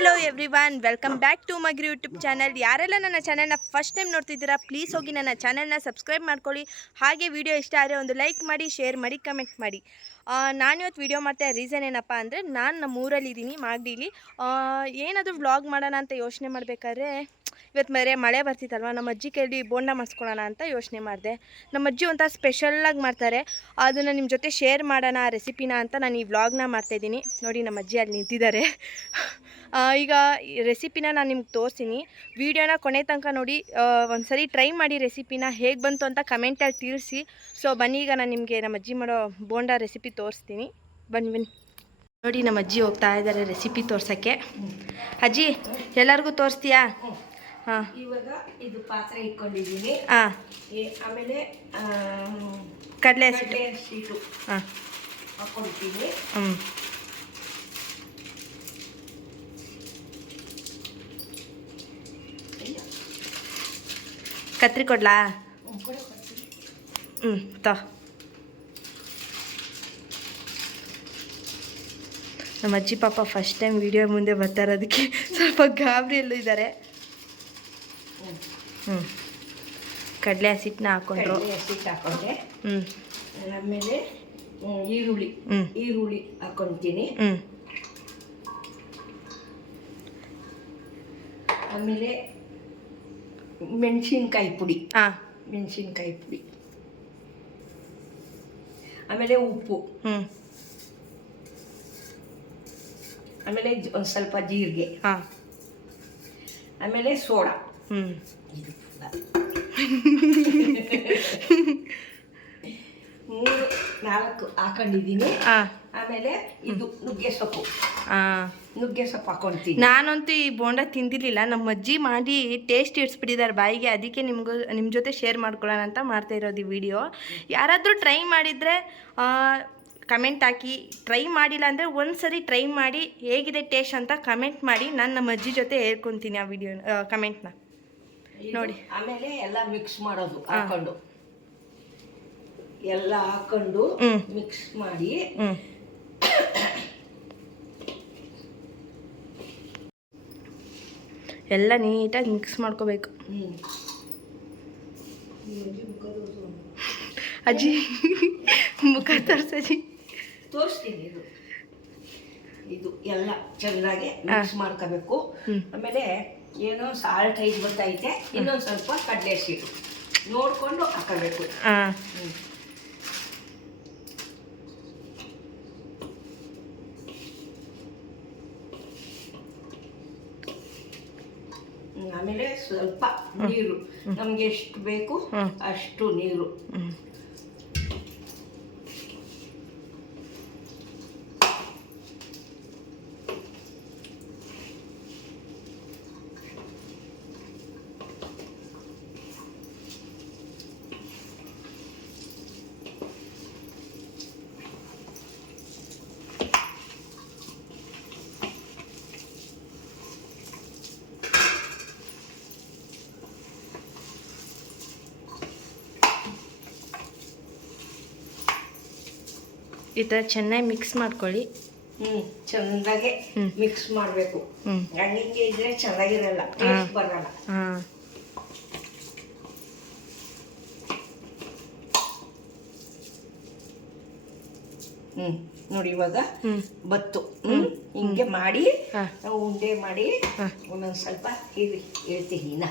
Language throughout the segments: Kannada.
Hello everyone, welcome back to Magri YouTube channel. ಯಾರೆಲ್ಲ ನನ್ನ ಚಾನಲ್ನ ಫಸ್ಟ್ ಟೈಮ್ ನೋಡ್ತಿದ್ದೀರಾ ಪ್ಲೀಸ್ ಹೋಗಿ ನನ್ನ ಚಾನಲ್ನ ಸಬ್ಸ್ಕ್ರೈಬ್ ಮಾಡ್ಕೊಳ್ಳಿ. ಹಾಗೆ ವಿಡಿಯೋ ಇಷ್ಟ ಆದರೆ ಒಂದು ಲೈಕ್ ಮಾಡಿ, ಶೇರ್ ಮಾಡಿ, ಕಮೆಂಟ್ ಮಾಡಿ. ನಾನು ಇವತ್ತು ವಿಡಿಯೋ ಮಾಡ್ತಾ ರೀಸನ್ ಏನಪ್ಪ ಅಂದರೆ, ನಾನು ನಮ್ಮ ಊರಲ್ಲಿದ್ದೀನಿ ಮಾಗಡಿಲಿ. ಏನಾದರೂ ವ್ಲಾಗ್ ಮಾಡೋಣ ಅಂತ ಯೋಚನೆ ಮಾಡಬೇಕಾದ್ರೆ ಇವತ್ತು ಮಳೆ ಬರ್ತಿತ್ತಲ್ವ, ನಮ್ಮ ಅಜ್ಜಿ ಕೈಲಿ ಬೋಂಡ ಮಾಡಿಸ್ಕೊಳ್ಳೋಣ ಅಂತ ಯೋಚನೆ ಮಾಡಿದೆ. ನಮ್ಮ ಅಜ್ಜಿ ಒಂಥರ ಸ್ಪೆಷಲ್ಲಾಗಿ ಮಾಡ್ತಾರೆ, ಅದನ್ನು ನಿಮ್ಮ ಜೊತೆ ಶೇರ್ ಮಾಡೋಣ ಆ ರೆಸಿಪಿನ ಅಂತ ನಾನು ಈ ವ್ಲಾಗ್ನ ಮಾಡ್ತಾಯಿದ್ದೀನಿ. ನೋಡಿ ನಮ್ಮ ಅಜ್ಜಿ ಅಲ್ಲಿ ನಿಂತಿದ್ದಾರೆ. ಈಗ ರೆಸಿಪಿನ ನಾನು ನಿಮ್ಗೆ ತೋರಿಸ್ತೀನಿ. ವಿಡಿಯೋನ ಕೊನೆ ತನಕ ನೋಡಿ, ಒಂದು ಸರಿ ಟ್ರೈ ಮಾಡಿ ರೆಸಿಪಿನ. ಹೇಗೆ ಬಂತು ಅಂತ ಕಮೆಂಟಲ್ಲಿ ತಿಳಿಸಿ. ಸೊ ಬನ್ನಿ, ಈಗ ನಾನು ನಿಮಗೆ ನಮ್ಮ ಅಜ್ಜಿ ಮಾಡೋ ಬೋಂಡ ರೆಸಿಪಿ ತೋರಿಸ್ತೀನಿ. ಬನ್ನಿ ನೋಡಿ, ನಮ್ಮ ಅಜ್ಜಿ ಹೋಗ್ತಾ ಇದ್ದಾರೆ ರೆಸಿಪಿ ತೋರ್ಸೋಕ್ಕೆ. ಅಜ್ಜಿ ಎಲ್ಲರಿಗೂ ತೋರಿಸ್ತೀಯಾ? ಹಾಂ, ಇವಾಗ ಇದು ಪಾತ್ರೆ ಇಟ್ಕೊಂಡಿದ್ದೀನಿ. ಹಾಂ, ಆಮೇಲೆ ಕಡಲೆ ಶೀಟು ಹಾಂ ಹಾಕ್ಕೊಳ್ತೀನಿ. ಕತ್ರಿ ಕೊಡ್ಲಾ? ನಮ್ಮ ಅಜ್ಜಿ ಪಾಪ ಫಸ್ಟ್ ಟೈಮ್ ವಿಡಿಯೋ ಮುಂದೆ ಬರ್ತಾ ಇರೋದಕ್ಕೆ ಸ್ವಲ್ಪ ಗಾಬರಿಯಲ್ಲೂ ಇದ್ದಾರೆ. ಕಡಲೆ ಹಸಿಟ್ಟನ್ನ ಹಾಕೊಂಡ್ರು. ಹಸಿಟ್ಟು ಹಾಕೊಂಡೆ. ಆಮೇಲೆ ಈರುಳ್ಳಿ ಹಾಕೊತೀನಿ. ಆಮೇಲೆ ಮೆಣಸಿನ್ಕಾಯಿ ಪುಡಿ. ಆಮೇಲೆ ಉಪ್ಪು. ಆಮೇಲೆ ಒಂದು ಸ್ವಲ್ಪ ಜೀರಿಗೆ. ಆಮೇಲೆ ಸೋಡಾ. ನಾಲ್ಕು ಹಾಕೊಂಡಿದ್ದೀನಿ. ಆಮೇಲೆ ಇದು ನುಗ್ಗೆ ಸೊಪ್ಪು ಹಾಕೊಂತೀನಿ. ನಾನಂತೂ ಈ ಬೋಂಡ ತಿಂದಿರಲಿಲ್ಲ, ನಮ್ಮ ಅಜ್ಜಿ ಮಾಡಿ ಟೇಸ್ಟ್ ಇಡ್ಸ್ಬಿಟ್ಟಿದ್ದಾರೆ ಬಾಯಿಗೆ. ಅದಕ್ಕೆ ನಿಮ್ಮ ಜೊತೆ ಶೇರ್ ಮಾಡ್ಕೊಳ್ಳೋಣ ಅಂತ ಮಾಡ್ತಾ ಇರೋದು ಈ ವಿಡಿಯೋ. ಯಾರಾದರೂ ಟ್ರೈ ಮಾಡಿದರೆ ಕಮೆಂಟ್ ಹಾಕಿ. ಟ್ರೈ ಮಾಡಿಲ್ಲ ಅಂದರೆ ಒಂದು ಸರಿ ಟ್ರೈ ಮಾಡಿ ಹೇಗಿದೆ ಟೇಸ್ಟ್ ಅಂತ ಕಮೆಂಟ್ ಮಾಡಿ. ನಾನು ನಮ್ಮ ಅಜ್ಜಿ ಜೊತೆ ಹೇಳ್ಕೊತೀನಿ ಆ ವಿಡಿಯೋ ಕಮೆಂಟ್ನ ನೋಡಿ. ಆಮೇಲೆ ಎಲ್ಲ ಮಿಕ್ಸ್ ಮಾಡೋದು, ಹಾಕೊಂಡು ಎಲ್ಲ ಹಾಕೊಂಡು ಮಿಕ್ಸ್ ಮಾಡಿ ಎಲ್ಲ ನೀಟಾಗಿ ಮಿಕ್ಸ್ ಮಾಡ್ಕೋಬೇಕು. ಅಜ್ಜಿ ಮುಖ ತೋರಿಸಜ್ಜಿ. ತೋರಿಸ್ತೀನಿ. ಇದು ಎಲ್ಲ ಚೆನ್ನಾಗಿ ಮಿಕ್ಸ್ ಮಾಡ್ಕೋಬೇಕು. ಆಮೇಲೆ ಏನೋ ಸಾಲ್ಟ್ ಐದು ಗೊತ್ತೈತೆ, ಇನ್ನೊಂದು ಸ್ವಲ್ಪ ಕಡಲೆ ಶೀಟು ನೋಡಿಕೊಂಡು ಹಾಕೋಬೇಕು. ಆಮೇಲೆ ಸ್ವಲ್ಪ ನೀರು, ನಮ್ಗೆ ಎಷ್ಟು ಬೇಕು ಅಷ್ಟು ನೀರು. ಈ ಥರ ಚೆನ್ನಾಗಿ ಮಿಕ್ಸ್ ಮಾಡ್ಕೊಳ್ಳಿ. ಚೆನ್ನಾಗಿ ಮಿಕ್ಸ್ ಮಾಡಬೇಕು. ಹಂಗೆ ಇದ್ರೆ ಚೆನ್ನಾಗಿರಲ್ಲ, ಟೇಸ್ಟ್ ಬರಲ್ಲ. ನೋಡಿ ಇವಾಗ ಬತ್ತು. ಹಿಂಗೆ ಮಾಡಿ ಉಂಡೆ ಮಾಡಿ ಒಂದೊಂದು ಸ್ವಲ್ಪ ಹೇಳ್ತೀನಿ ನಾ.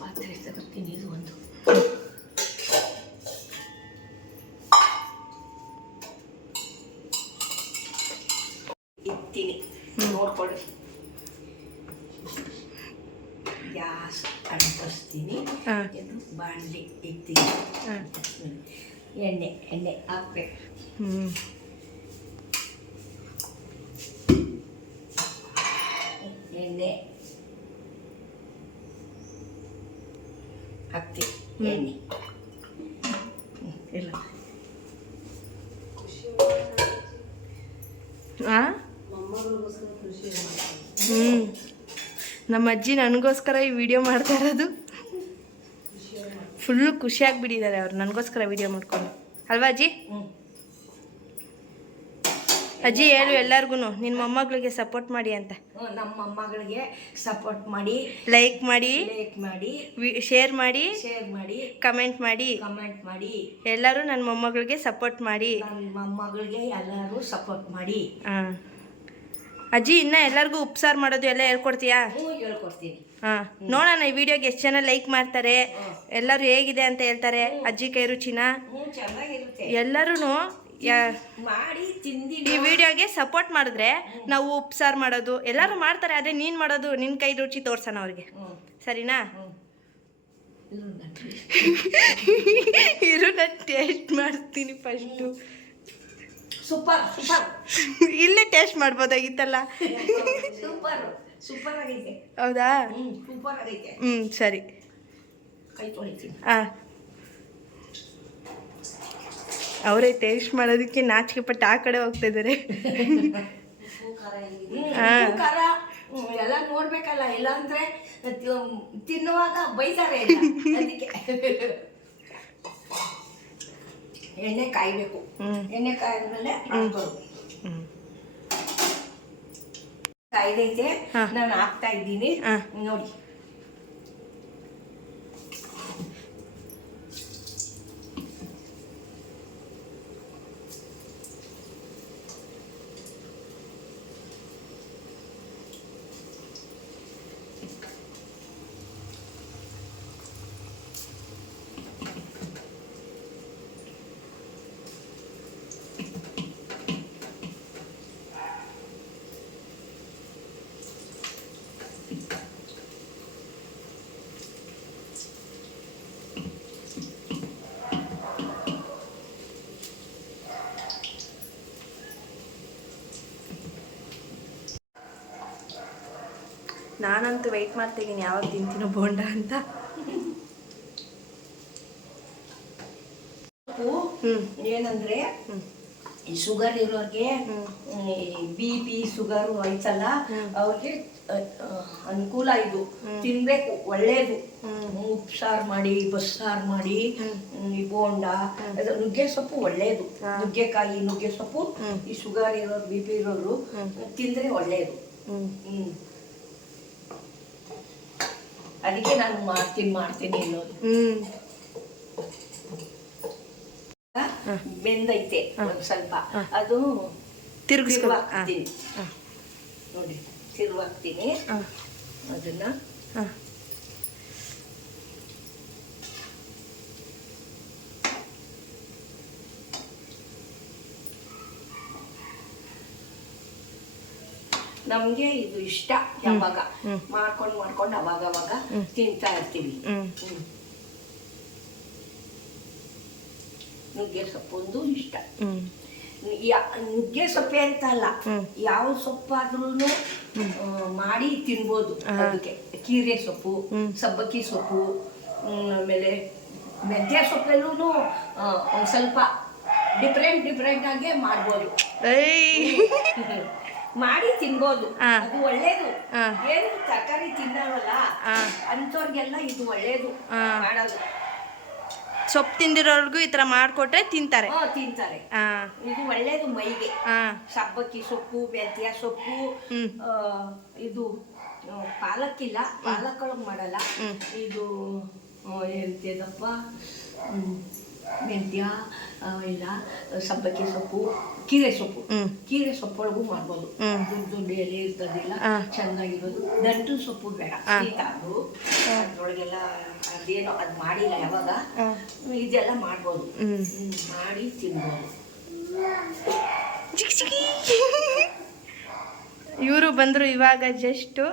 ಪಾತ್ರೆ ತಗೋತೀನಿ. ಇದು ಒಂದು ಇತ್ತೀನಿ, ನೋಡ್ಕೊಳ್ಳಿ. ಗ್ಯಾಸ್ ಅಂಟಿಸ್ತೀನಿ. ಇದು ಬಾಣಲಿ ಇಡ್ತೀನಿ. ಎಣ್ಣೆ ಹಾಕ್ಬೇಕು. ಎಣ್ಣೆ ಹಾಕ್ತೀನಿ. ಎಣ್ಣೆ ಇಲ್ಲ ನಮ್ಮ ಅಜ್ಜಿ ನನಗೋಸ್ಕರ ಈ ವಿಡಿಯೋ ಮಾಡ್ತಾ ಇರೋದು. ಫುಲ್ ಖುಷಿಯಾಗಿಬಿಟ್ಟಿದ್ದಾರೆ ಅವ್ರು ನನಗೋಸ್ಕರ ವಿಡಿಯೋ ಮಾಡ್ಕೊಂಡು ಅಲ್ವಾ ಅಜ್ಜಿ? ಹ್ಞೂ. ಅಜ್ಜಿ ಹೇಳು ಎಲ್ಲರಿಗೂ ನಿನ್ನ ಮೊಮ್ಮಗಳಿಗೆ ಸಪೋರ್ಟ್ ಮಾಡಿ ಅಂತ. ನಮ್ಮ ಮೊಮ್ಮಗಳಿಗೆ ಸಪೋರ್ಟ್ ಮಾಡಿ, ಲೈಕ್ ಮಾಡಿ, ಶೇರ್ ಮಾಡಿ, ಕಮೆಂಟ್ ಮಾಡಿ. ಎಲ್ಲರೂ ನನ್ನ ಮೊಮ್ಮಗಳಿಗೆ ಸಪೋರ್ಟ್ ಮಾಡಿ. ನನ್ನ ಮೊಮ್ಮಗಳಿಗೆ ಎಲ್ಲರೂ ಸಪೋರ್ಟ್ ಮಾಡಿ. ಹಾಂ ಅಜ್ಜಿ, ಇನ್ನೂ ಎಲ್ಲರಿಗೂ ಉಪ್ಸಾರು ಮಾಡೋದು ಎಲ್ಲ ಹೇಳ್ಕೊಡ್ತೀಯಾ? ಹೇಳ್ಕೊಡ್ತೀನಿ. ಹಾಂ, ನೋಡೋಣ ಈ ವಿಡಿಯೋಗೆ ಎಷ್ಟು ಜನ ಲೈಕ್ ಮಾಡ್ತಾರೆ, ಎಲ್ಲರೂ ಹೇಗಿದೆ ಅಂತ ಹೇಳ್ತಾರೆ ಅಜ್ಜಿ ಕೈ ರುಚಿನ. ಚೆನ್ನಾಗಿರುತ್ತೆ. ಎಲ್ಲರೂ ಮಾಡಿ ತಿಂದಿ ಈ ವಿಡಿಯೋಗೆ ಸಪೋರ್ಟ್ ಮಾಡಿದ್ರೆ ನಾವು ಉಪ್ಸಾರು ಮಾಡೋದು ಎಲ್ಲರೂ ಮಾಡ್ತಾರೆ, ಆದರೆ ನೀನು ಮಾಡೋದು ನಿನ್ನ ಕೈ ರುಚಿ ತೋರ್ಸೋಣ ಅವ್ರಿಗೆ, ಸರಿನಾ? ಇರು ನಾನು ಟೇಸ್ಟ್ ಮಾಡ್ತೀನಿ ಫಸ್ಟು. Super super. ಇಲ್ಲೇ ಟೇಸ್ಟ್ ಮಾಡ್ಬೋದಾಗಿತ್ತಲ್ಲ. ಸೂಪರ್ ಸೂಪರ್ ಆಗೈತೆ. ಹೌದಾ? ಸೂಪರ್ ಆಗೈತೆ. ಸರಿ, ಕೈ ತೊಳಿತೀನಿ. ಹಾಂ, ಅವರೇ ಟೇಸ್ಟ್ ಮಾಡೋದಕ್ಕೆ ನಾಚಿಕೆ ಪಟ್ಟು ಆ ಕಡೆ ಹೋಗ್ತಾ ಇದ್ದಾರೆ. ಖಾರ ಎಲ್ಲ ನೋಡ್ಬೇಕಲ್ಲ, ಇಲ್ಲಾಂದ್ರೆ ತಿನ್ನುವಾಗ ಬೈತಾರೆ. ಅದಕ್ಕೆ ಎಣ್ಣೆ ಕಾಯ್ಬೇಕು. ಎಣ್ಣೆ ಕಾಯ್ದ್ಮೇಲೆ ಹಾಕೋದು. ಕಾಯ್ದೈತೆ, ನಾನು ಹಾಕ್ತಾ ಇದ್ದೀನಿ ನೋಡಿ. ನಾನಂತೂ ವೆಯ್ಟ್ ಮಾಡ್ತಿದ್ದೀನಿ ಯಾವಾಗ ತಿಂತೀನೋ ಬೋಂಡ ಅಂತ. ಏನಂದ್ರೆ ಈ ಶುಗರ್ ಇರೋರಿಗೆ, BP ಶುಗರ್ ಐತಲ್ಲ, ಅವ್ರಿಗೆ ಅನುಕೂಲ ಇದು. ತಿನ್ಬೇಕು, ಒಳ್ಳೇದು. ಉಪ್ಸಾರು ಮಾಡಿ, ಬಸ್ಸಾರು ಮಾಡಿ, ಈ ಬೋಂಡ, ನುಗ್ಗೆ ಸೊಪ್ಪು ಒಳ್ಳೇದು. ನುಗ್ಗೆಕಾಯಿ, ನುಗ್ಗೆ ಸೊಪ್ಪು ಈ ಶುಗರ್ ಇರೋರು, BP ಇರೋರು ತಿಂದ್ರೆ ಒಳ್ಳೇದು. ಅದಕ್ಕೆ ನಾನು ಮಾಡ್ತೀನಿ ಅನ್ನೋದು. ಬೆಂದೈತೆ ಒಂದ್ ಸ್ವಲ್ಪ, ಅದು ತಿರುಗಿಸ್ತೀನಿ ನೋಡಿ. ತಿರುವಾಕ್ತೀನಿ ಅದನ್ನ. ನಮ್ಗೆ ಇದು ಇಷ್ಟ. ಯಾವಾಗ ಮಾಡ್ಕೊಂಡು ಅವಾಗ ತಿಂತಾ ಇರ್ತೀವಿ. ನುಗ್ಗೆ ಸೊಪ್ಪೊಂದು ಇಷ್ಟ. ನುಗ್ಗೆ ಸೊಪ್ಪೆ ಅಂತ ಅಲ್ಲ, ಯಾವ ಸೊಪ್ಪಾದ್ರೂ ಮಾಡಿ ತಿನ್ಬೋದು. ಅದಕ್ಕೆ ಕೀರೆ ಸೊಪ್ಪು, ಸಬ್ಬಕ್ಕಿ ಸೊಪ್ಪು, ಆಮೇಲೆ ಮೆಂತ್ಯ ಸೊಪ್ಪೆಲ್ಲೂ ಒಂದ್ ಸ್ವಲ್ಪ ಡಿಫ್ರೆಂಟ್ ಆಗಿ ಮಾಡ್ಬೋದು. ಮಾಡಿ ತಿನ್ಬೋದು, ಅದು ಒಳ್ಳೇದು. ಏನು ತರಕಾರಿ ತಿನ್ನೋವಲ್ಲ ಅಂಥವ್ರಿಗೆಲ್ಲ ಇದು ಒಳ್ಳೇದು ಮಾಡೋದು. ಸೊಪ್ಪು ತಿಂದಿರೋರ್ಗು ಈ ಥರ ಮಾಡಿಕೊಟ್ರೆ ತಿಂತಾರೆ. ಇದು ಒಳ್ಳೇದು ಮೈಗೆ. ಸಬ್ಬಕ್ಕಿ ಸೊಪ್ಪು, ಮೆಂತ್ಯ ಸೊಪ್ಪು, ಇದು ಪಾಲಕ್ಕಿಲ್ಲ, ಪಾಲಕ್ಕೊಳಗೆ ಮಾಡಲ್ಲ. ಇದು ಎಂತದಪ್ಪ, ಮೆಂತ್ಯ ಇಲ್ಲ, ಸಬ್ಬಕ್ಕಿ ಸೊಪ್ಪು, ಕೀರೆ ಸೊಪ್ಪೊಳಗೂ ಮಾಡ್ಬೋದು. ದೊಡ್ಡ ಎಲೆ ಇರ್ತದಿಲ್ಲ, ಚೆನ್ನಾಗಿರೋದು. ದಂಟು ಸೊಪ್ಪು ಬೇಡ, ಶೀತ ಅದು. ಅದ್ರೊಳಗೆಲ್ಲ ಅದೇನೋ ಅದು ಮಾಡಿಲ್ಲ ಯಾವಾಗ. ಇದೆಲ್ಲ ಮಾಡ್ಬೋದು, ಮಾಡಿ ತಿನ್ಬೋದು. ಇವರು ಬಂದರು ಇವಾಗ ಜಸ್ಟು.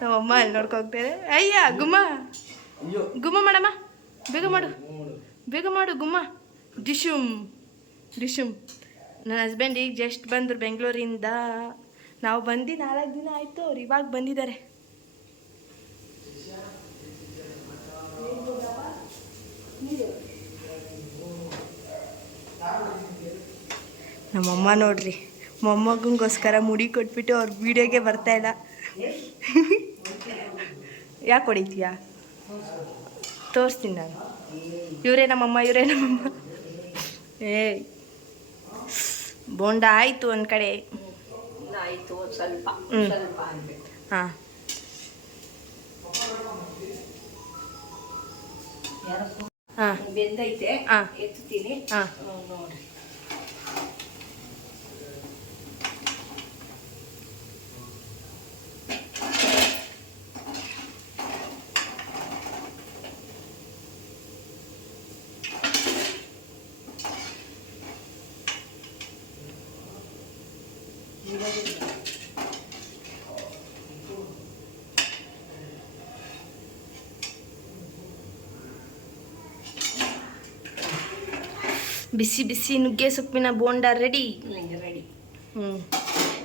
ನಮ್ಮಮ್ಮ ಅಲ್ಲಿ ನೋಡ್ಕೋಗ್ತಾರೆ. ಅಯ್ಯ ಗುಮ್ಮ ಮಾಡಮ್ಮ, ಬೇಗ ಮಾಡು ಗುಮ್ಮ. ಡಿಶುಮ್. ನನ್ನ ಹಸ್ಬೆಂಡ್ ಈಗ ಜಸ್ಟ್ ಬಂದರು ಬೆಂಗಳೂರಿಂದ. ನಾವು ಬಂದು 4 ದಿನ ಆಯಿತು, ಅವ್ರು ಇವಾಗ ಬಂದಿದ್ದಾರೆ. ನಮ್ಮಮ್ಮ ನೋಡ್ರಿ, ಮೊಮ್ಮಗಂಗೋಸ್ಕರ ಮುಡಿ ಕೊಟ್ಬಿಟ್ಟು ಅವ್ರ ವಿಡಿಯೋಗೆ ಬರ್ತಾಯಿಲ್ಲ. ಯಾಕೆ ಹೊಡಿತೀಯಾ? ತೋರಿಸ್ತೀನಿ ನಾನು. ಇವರೇ ನಮ್ಮಮ್ಮ, ಇವರೇ ನಮ್ಮಮ್ಮ. ಏಯ್ ಬೋಂಡ ಆಯಿತು ಒಂದು ಕಡೆ. ಆಯಿತು ಸ್ವಲ್ಪ ಸ್ವಲ್ಪ ಆಗಬೇಕು. ಹಾಂ ಹಾಂ ಬೆಂದೈತೆ. ಹಾಂ ಎತ್ತೀನಿ. ಹಾಂ ನೋಡಿ. ಬಿಸಿ ಬಿಸಿ ನುಗ್ಗೆ ಸೊಪ್ಪಿನ ಬೋಂಡ ರೆಡಿ. ರೆಡಿ.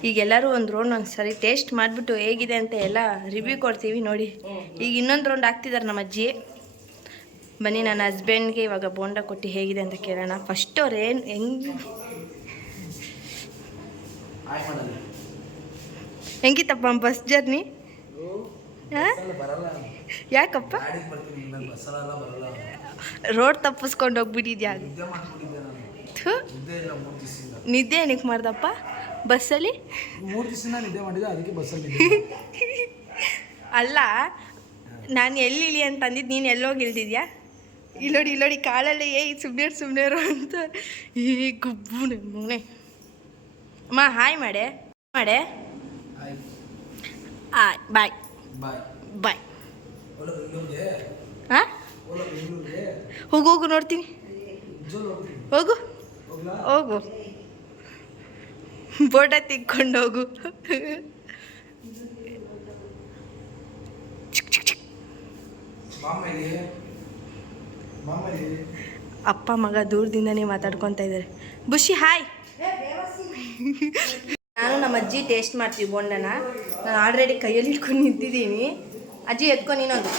ಈಗ ಎಲ್ಲರೂ ಒಂದು ರೌಂಡ್ ಒಂದು ಸರಿ ಟೇಸ್ಟ್ ಮಾಡಿಬಿಟ್ಟು ಹೇಗಿದೆ ಅಂತ ಎಲ್ಲ ರಿವ್ಯೂ ಕೊಡ್ತೀವಿ ನೋಡಿ. ಈಗ ಇನ್ನೊಂದು ರೌಂಡ್ ಹಾಕ್ತಿದ್ದಾರೆ ನಮ್ಮ ಅಜ್ಜಿ. ಬನ್ನಿ ನನ್ನ ಹಸ್ಬೆಂಡ್ಗೆ ಇವಾಗ ಬೋಂಡ ಕೊಟ್ಟು ಹೇಗಿದೆ ಅಂತ ಕೇಳೋಣ. ಫಸ್ಟ್ ಅವ್ರು ಏನು ಹೆಂಗಿತ್ತಪ್ಪ ಬಸ್ ಜರ್ನಿ? ಯಾಕಪ್ಪ ರೋಡ್ ತಪ್ಪಿಸ್ಕೊಂಡು ಹೋಗ್ಬಿಟ್ಟಿದ್ಯಾ? ನಿದ್ದೆ ಏನಕ್ಕೆ ಮಾಡ್ದಪ್ಪ ಬಸ್ಸಲ್ಲಿ? 3 ದಿವಸ ನಿದ್ದೆ ಮಾಡಿದ್ದೆ, ಅದಕ್ಕೆ ಬಸ್ಸಲ್ಲಿ. ಅಲ್ಲ, ನಾನು ಎಲ್ಲಿ ಇಳಿ ಅಂತ ಅಂದಿದ್ದು, ನೀನು ಎಲ್ಲೋಗಿ ಇಳ್ದಿದ್ಯಾ? ಇಲ್ಲೋಡಿ ಕಾಲಲ್ಲಿ ಸುಮ್ಮನೆ ಅಂತ ಈ ಗುಬ್ಬು ಮನೆ. ಅಮ್ಮ ಹಾಯ್ ಮಾಡೆ ಹಾಯ್ ಬಾಯ್ ಬಾಯ್. ಹಾಂ ಹೋಗು ನೋಡ್ತೀನಿ. ಹೋಗು ಬೋಟ ತಿಕ್ಕೊಂಡು ಹೋಗು. ಅಪ್ಪ ಮಗ ದೂರದಿಂದನೇ ಮಾತಾಡ್ಕೊತಾ ಇದ್ದಾರೆ. ಬುಷಿ ಹಾಯ್. ನಾನು ನಮ್ಮ ಅಜ್ಜಿ ಟೇಸ್ಟ್ ಮಾಡ್ತೀವಿ ಬೋಂಡನ. ನಾನು ಆಲ್ರೆಡಿ ಕೈಯಲ್ಲಿ ಇಟ್ಕೊಂಡು ನಿಂತಿದ್ದೀನಿ. ಅಜ್ಜಿ ಎತ್ಕೊಂಡು ಇನ್ನೊಂದು.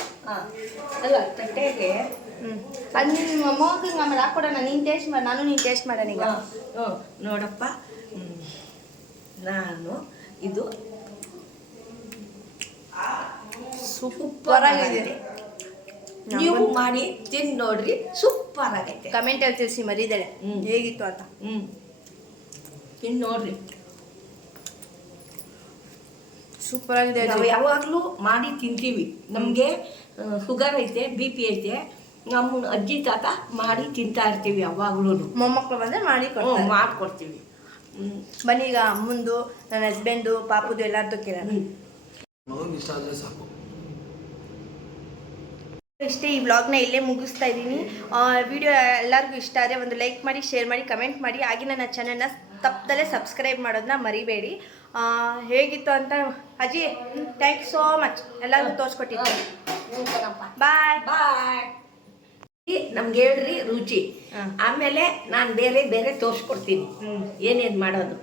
ಅಲ್ಲ ತಟ್ಟೆಗೆ. ಅದು ನಿಮ್ಮ ಮೊಮ್ಮಗ ಆಮೇಲೆ ಹಾಕ್ಕೊಡೋಣ. ನೀನು ಟೇಸ್ಟ್ ಮಾಡಿ, ನೀನು ಟೇಸ್ಟ್ ಮಾಡೋಣ ಈಗ. ನೋಡಪ್ಪ, ನಾನು ಇದು ಸೂಪರ್ ಆಗಿದೆ. ನೀವು ಮಾಡಿ ತಿಂದು ನೋಡ್ರಿ, ಸೂಪರ್ ಆಗೈತೆ. ಕಮೆಂಟಲ್ಲಿ ತಿಳಿಸಿ ಮರಿದಾಳೆ ಹೇಗಿತ್ತು ಅಂತ. ತಿಂದು ನೋಡ್ರಿ, ಸೂಪರ್ ಆಗಿದೆ. ನಾವು ಯಾವಾಗಲೂ ಮಾಡಿ ತಿಂತೀವಿ. ನಮಗೆ ಶುಗರ್ ಐತೆ, BP ಐತೆ. ನಮ್ಮ ಅಜ್ಜಿ ತಾತ ಮಾಡಿ ತಿಂತಾ ಇರ್ತೀವಿ ಯಾವಾಗ್ಲೂ. ಮೊಮ್ಮಕ್ಕಳು ಬಂದರೆ ಮಾಡಿಕೊಡ್ತೀವಿ. ಬನ್ನಿ ಈಗ ಅಮ್ಮಂದು, ನನ್ನ ಹಸ್ಬೆಂಡು, ಪಾಪುದು ಎಲ್ಲರದ್ದು ಕೇಳೋಣ. ಇಷ್ಟ ಆದರೆ ಸಾಕು. ಇಷ್ಟೇ, ಈ ವ್ಲಾಗ್ನ ಇಲ್ಲೇ ಮುಗಿಸ್ತಾ ಇದ್ದೀನಿ. ವಿಡಿಯೋ ಎಲ್ಲರಿಗೂ ಇಷ್ಟ ಆದರೆ ಒಂದು ಲೈಕ್ ಮಾಡಿ, ಶೇರ್ ಮಾಡಿ, ಕಮೆಂಟ್ ಮಾಡಿ. ಹಾಗೆ ನನ್ನ ಚಾನಲ್ನ ತಪ್ಪದಲ್ಲೇ ಸಬ್ಸ್ಕ್ರೈಬ್ ಮಾಡೋದನ್ನ ಮರಿಬೇಡಿ. ಹೇಗಿತ್ತು ಅಂತ ಅಜ್ಜಿ ಥ್ಯಾಂಕ್ ಯು ಸೋ ಮಚ್, ಎಲ್ಲರಿಗೂ ತೋರಿಸ್ಕೊಟ್ಟಿದ್ದೀನಿ. ಬಾಯ್ ಬಾಯ್. ನಮ್ಗೆ ಹೇಳ್ರಿ ರುಚಿ. ಆಮೇಲೆ ನಾನು ಬೇರೆ ತೋರಿಸ್ಕೊಡ್ತೀನಿ ಏನೇನು ಮಾಡೋದು.